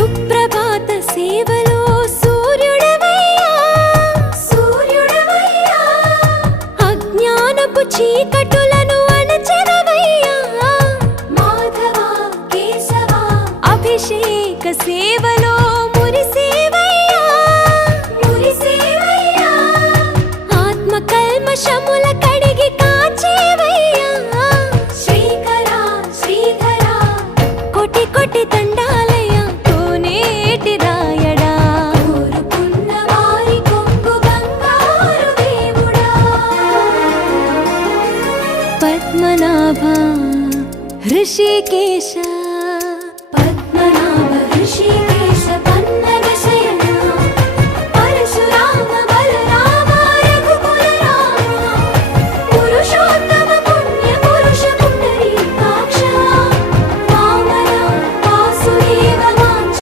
సుప్రభాత సేవలో సూర్యుడవయ్యా సూర్యుడవయ్యా అజ్ఞానపు చీకటులను అణచెదవయ్యా మాధవ కేశవ అభిషేక సేవలో